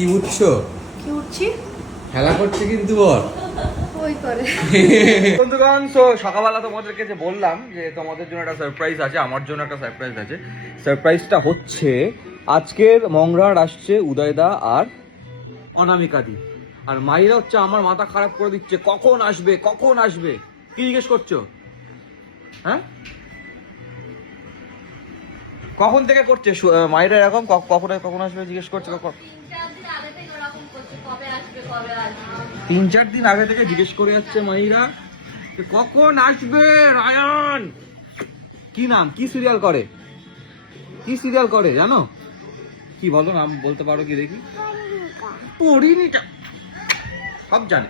কি উঠছো? কি উঠছি? খেলা করছে কিন্তু বল ওই করে। বন্ধুগণ, তো সকালবেলা তোমাদেরকে যে বললাম যে তোমাদের জন্য একটা সারপ্রাইজ আছে, আমার জন্য একটা সারপ্রাইজ আছে। সারপ্রাইজটা হচ্ছে আজকের মংরার আসছে উদয়দা আর অনামিকাদি, আর মাইরা হচ্ছে আমার মাথা খারাপ করে দিচ্ছে, কখন আসবে কখন আসবে। কি জিজ্ঞেস করছো? হ্যাঁ, কখন থেকে করছে মাইরা এরকম? কখন আসবে জিজ্ঞেস করছে। কখন? 3-4 দিন আগে থেকে জিজ্ঞেস করে যাচ্ছে মাইরা কখন আসবে রায়ান। কি নাম, কি সিরিয়াল করে, কি সিরিয়াল করে জানো? কি বলো, নাম বলতে পারো কি দেখি? পরিণীতা, সব জানে।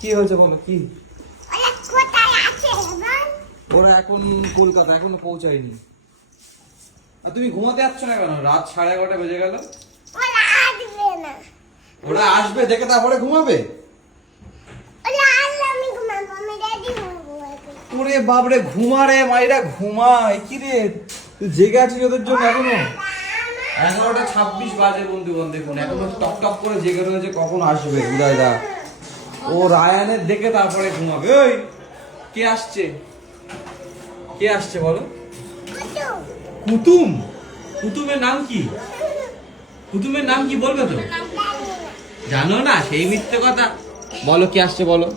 কি হয়েছে বলো, কি? ওরা এখন কলকাতা, এখনো পৌঁছায়নি। আর তুমি ঘুমাতে যাচ্ছ না কেন? রাত 11:30 বেজে গেল। ওরা আসবে দেখে তারপরে ঘুমাবে। ওরে বাবরে, ঘুমারে মাইরা, ঘুমায় কি রে? তুই জেগে আছিস ওদের জন্য এখনো? 11:26 বাজে বন্ধুগণ, দেখুন এখনো টপ টপ করে জেগে রয়েছে, কখন আসবে উদয়দা। ও রায়ানের দেখে তারপরে ঘুমাবে। ওই কে আসছে, কে আসছে বলো? কুতুম। কুতুমের নাম কি? কুতুমের নাম কি বলবে তো? জানো না, সেই মিথ্যে কথা। বলো কে আসছে বলো।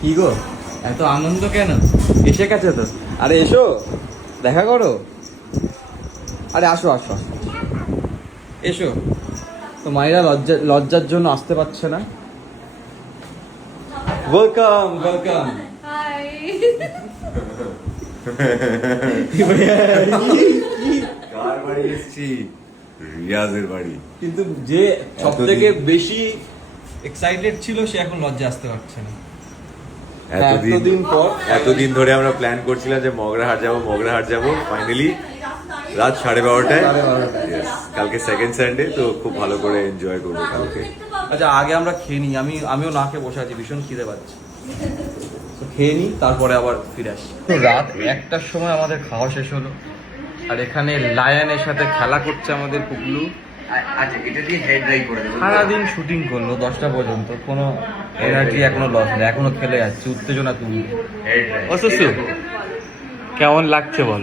কি গো, এত আনন্দ কেন? এসে গেছে তো। আরে এসো, দেখা করো। আরে আসো আসো আসো, এসো। তো মায়েরা লজ্জার জন্য আসতে পারছে না। Welcome welcome. হাই। কার বাড়ি এসেছি? রিয়াজের বাড়ি। কিন্তু যে সব থেকে বেশি এক্সাইটেড ছিল সে এখন লজ্জা আসতে পারছে না। এতদিন ধরে আমরা প্ল্যান করছিলাম যে মগরাহাট যাবো। ফাইনালি রাত 12:30টায়। কালকে সেকেন্ড সানডে, তো খুব ভালো করে এনজয় করবো কালকে। আচ্ছা, আগে আমরা খেয়ে নিই। আমিও না খেয়ে বসে আছি, ভীষণ খিদে পাচ্ছে। তো খেয়ে নিই, তারপরে আবার ফিরে আসি। তো রাত 1টার সময় আমাদের খাওয়া শেষ হলো, আর এখানে লায়নের সাথে খেলা করছে আমাদের পুগলু। সারাদিন শুটিং করলো 10টা পর্যন্ত, কোনো এনার্জি এখনো লস নেই, এখনো খেলে যাচ্ছে, উত্তেজনা তুমি। অসুস্থ কেমন লাগছে বল?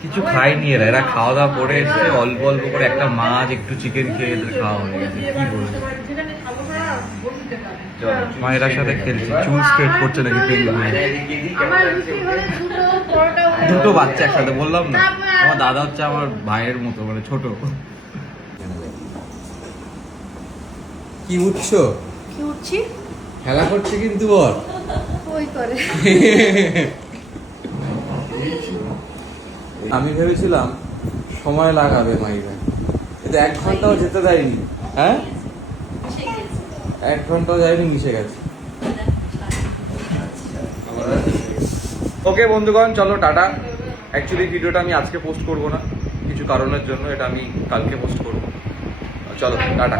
কিছু খায়নি এরা খাওয়া দাওয়া করে এসে অল্প অল্প করে একটা মাছ, একটু চিকেন খেয়ে এদের খাওয়া হয়ে গেছে। কি বলবো, মায়ের সাথে খেলছি, চুল স্ট্রেট করছে নাকি দুটো বাচ্চা একসাথে। বললাম না, আমার দাদা হচ্ছে আমার ভাইয়ের মতো, মানে ছোট। কি উঠছো? কি উঠছি? খেলা করছে কিন্তু বল ওই করে। আমি ভেবেছিলাম সময় লাগাবে মাইরা, কিন্তু 1 ঘন্টাও যেতে দেয়নি। হ্যাঁ, 1 ঘন্টাও যায়নি, মিশে গেছে। ওকে বন্ধুগণ, চলো টাটা। অ্যাকচুয়ালি ভিডিওটা আমি আজকে পোস্ট করব না, কিছু কারণের জন্য। এটা আমি কালকে পোস্ট করব। চলো টাটা।